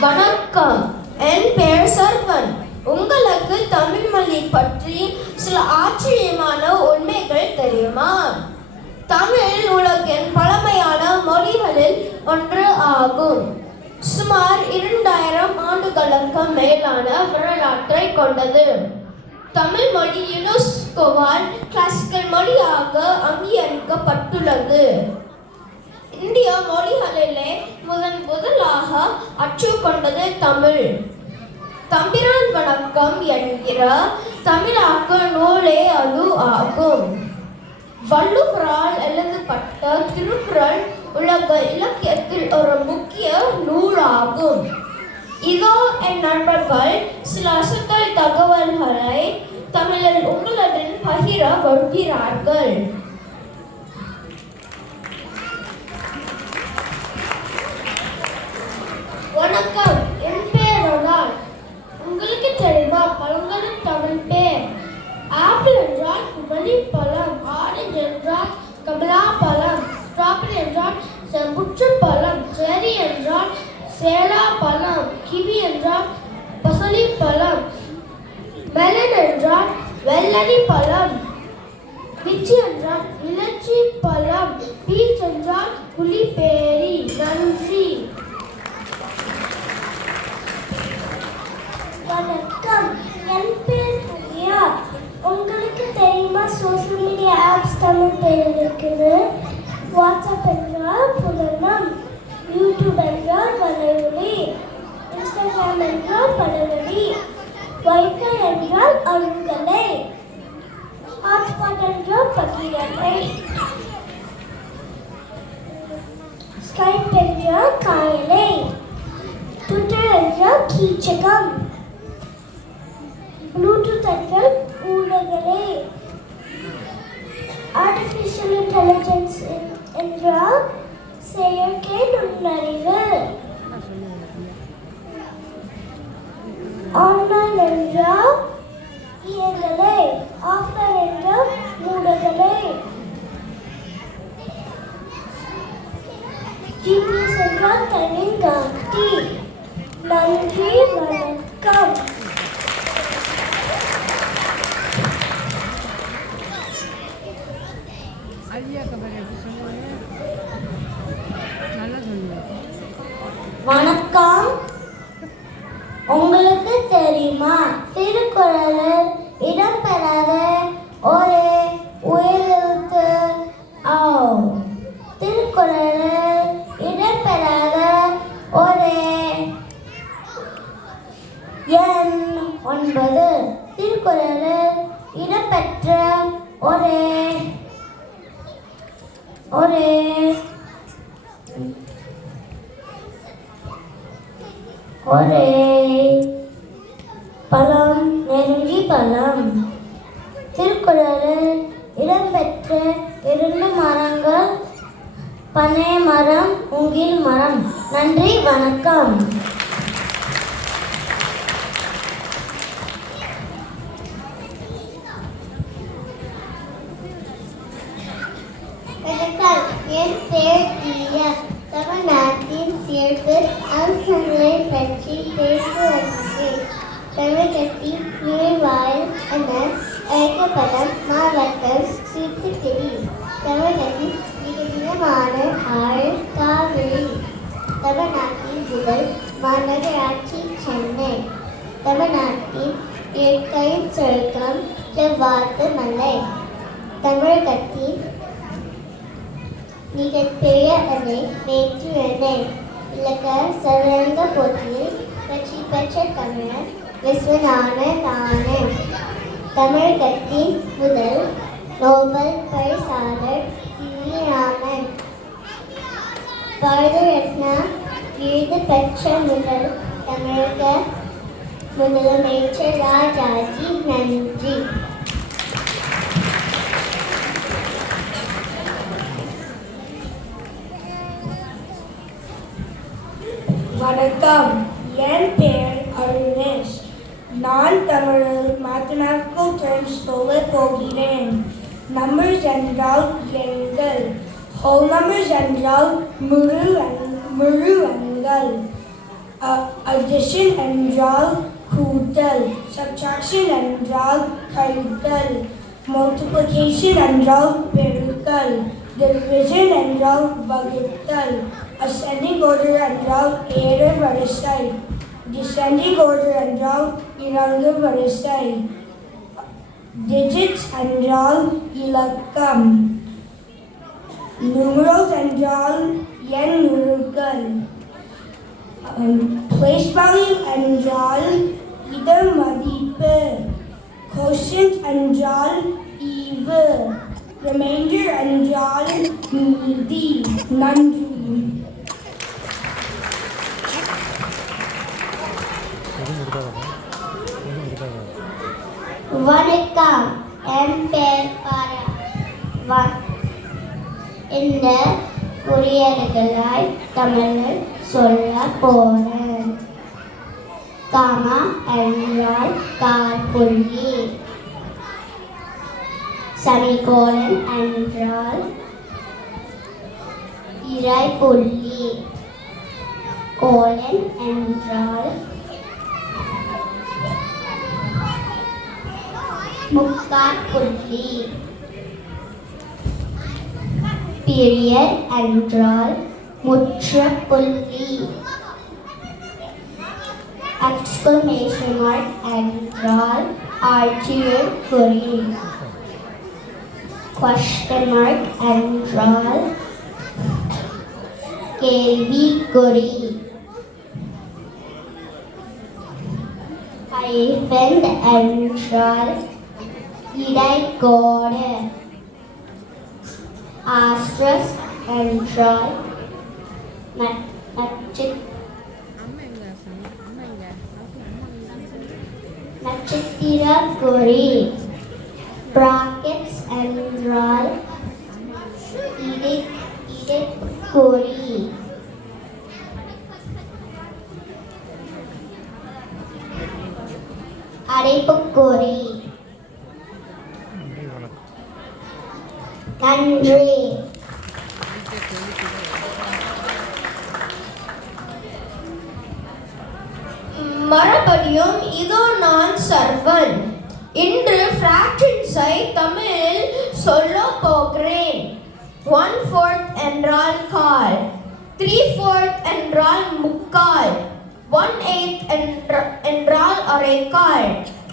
வணக்கம். என் பெயர் சர்வன். உங்களுக்கு தமிழ் மொழி பற்றி சில ஆச்சரியமான உண்மைகள் தெரியுமா? தமிழ் உலகின் பழமையான மொழிகளில் ஒன்று ஆகும். சுமார் இரண்டாயிரம் ஆண்டுகளுக்கு மேலான வரலாற்றை கொண்டது. தமிழ் மொழி யுனெஸ்கோவால் கிளாசிக்கல் மொழியாக அங்கீகரிக்கப்பட்டுள்ளது. இந்திய மொழிகளிலே முதன் முதலாக அச்சு கொண்டது தமிழ். தம்பிரான் வணக்கம் என்கிற தமிழாக்க நூலே அது ஆகும். வள்ளுவரால் எழுதப்பட்ட திருக்குறள் உலக இலக்கியத்தில் ஒரு முக்கிய நூலாகும். இதோ என் நண்பர்கள் சில அசத்தல் தகவல்களை தமிழில் உங்களுடன் பகிர வருகிறார்கள். வெள்ளரி பழம் மெலன் என்றால் வெள்ளரி பழம் லிச்சி என்றால் இலச்சி பழம் பீச் என்றால் புலிப்பேரி. நன்றி. வணக்கம். என் பேர் பிரியா. உங்களுக்கு தெரியுமா சோஷியல் மீடியா ஆப்ஸ் தமிழ் பேர் இருக்குது? வாட்ஸ்அப் என்றால் புலனம் யூடியூப் என்றால் வலையொலி. இன்ஸ்டாகிராம் என்றால் படவழி வைஃபை என்றால் அணுகலை ஹாட்ஸ்பாட் என்றால் பகிரலை ஸ்கைப் என்றால் காயலை ட்விட்டர் என்றால் கீச்சகம் ப்ளூடூத் என்றால் ஊடகங்களே ஆர்டிஃபிஷியல் இன்டெலிஜென்ஸ் என்றால் செயற்கை நுண்ணறிவு என்றால் இயங்கலை ஆஃப்லைன் என்றால் மூடகலை ஜிபிஎஸ் என்றால் தனிங்காட்டி நன்றி வணக்கம் திருக்குறளில் இடம்பெறாத ஒரு எண் ஒன்பது. திருக்குறளில் இடம்பெற்ற ஒரு ஒரு ஒரு பழம் நெருங்கி பழம். திருக்குறளில் இடம்பெற்ற இரண்டு மரங்கள் பனை மரம் உங்கில் மரம். நன்றி வணக்கம். வணக்கம். என் பேர் தியா. தமிழ்நாட்டின் சிறப்பு அம்சங்களை பற்றி பேசுவதற்கு தமிழகத்தின் நீர்வாயில் என அழைக்கப்படும் மாவட்டம் தூத்துக்குடி தமிழகத்தின் மிக தமிழ்நாட்டின் முதல் மாநகராட்சி சென்னை. தமிழ்நாட்டின் இயற்கை சுழக்கம் செவ்வாத்து மலை தமிழகத்தின் மிகப்பெரிய அணை மேற்கு அணை இலக்க சதுரங்க போட்டியில் வெற்றி பெற்ற தமிழர் விஸ்வநாதன் ஆனந்த் தமிழகத்தின் முதல் நோபல் பரிசாளர் சிறியான பாரத ரத்னா விருது பெற்ற முதல் தமிழக முதலமைச்சர் ராஜாஜி நன்றி வணக்கம் என் பெயர் அருணேஷ் நான் தமிழில் மேத்தமேட்டிக்கல் டேர்ம்ஸ் சொல்ல போகிறேன் நம்பர்ஸ் என்றால் எண்கள் ஹோல் நம்பர்ஸ் என்றால் முழு எண் முழு எண்கள் அ- addition என்றால் கூட்டல் subtraction என்றால் கழித்தல் multiplication என்றால் பெருக்கல் division என்றால் வகுத்தல் ascending order என்றால் ஏறு வரிசை descending order என்றால் இறங்கு வரிசை digits என்றால் இலக்கம் numerals என்றால் எண் உருக்கள் um, place value என்றால் இட மதிப்பு quotient என்றால் ஈவு remainder என்றால் மீதி நன்றி எதுவும் இருக்காதா எதுவும் இருக்காதா வணக்கம் என் பேர் இந்த குறியீடுகளாய் தமிழில் சொல்ல போறேன். காமா என்றால் கால்புள்ளி சனிகோலன் என்றால் இறை கோலன் என்றால் முக்கால் புள்ளி பீரியட் என்றால் முற்றுப்புள்ளி எக்ஸ்கிளமேஷன் மார்க் என்றால் ஆச்சரிய குறி கொஸ்டின் மார்க் என்றால் கேள்விக்குறி ஹைஃபன் என்றால் இடைக்கோடு are stressed and dry. Magic. Nachitira gori. Brackets and dry. Edith, Edith gori. Arepukori. நன்றி மறுபடியும் இதோ நான் சர்வன். இன்று ஃப்ராக்ஷன்ஸை தமிழில் சொல்ல போகிறேன். ஒன் ஃபோர்த் என்றால் கால். த்ரீ ஃபோர்த் என்றால் முக்கால். ஒன் எய்த் என்ற என்றால் அரைக்கால்.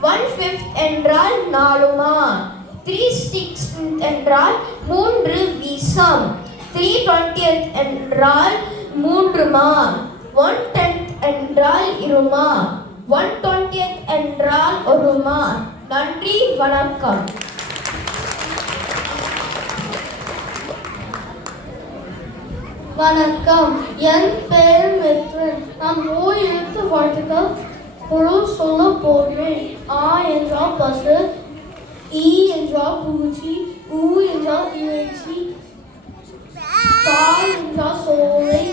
ஒன் ஃபிஃப்த் என்றால் நாலுமா? த்ரீ சிக்ஸ் என்றால் மூன்று வீசம். த்ரீ டுவெண்ட்டியத் என்றால் மூன்றுமா ஒன் டென்த் என்றால் இருமா ஒன் டுவெண்ட்டியத் என்றால் ஒருமா நன்றி வணக்கம். வணக்கம். என் பெயர் மித்ரன். நான் ஓய் எழுத்து வாழ்த்துக்கள். பொருள் சொல்ல போகிறேன். ஆ என்றால் பசு E is your Poochie, Oo is your Uchi, Ka is your soul.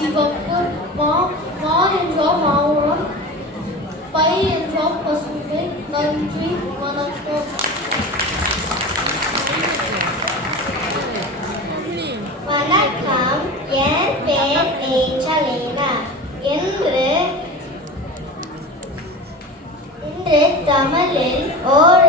சிவப்பு மா மா என்றால் மாவுரம் பை என்றால் பசுமை நன்றி வணக்கம் வணக்கம் என் பெயர் ஏஞ்சலேனா இன்று இன்று தமிழில் ஓர்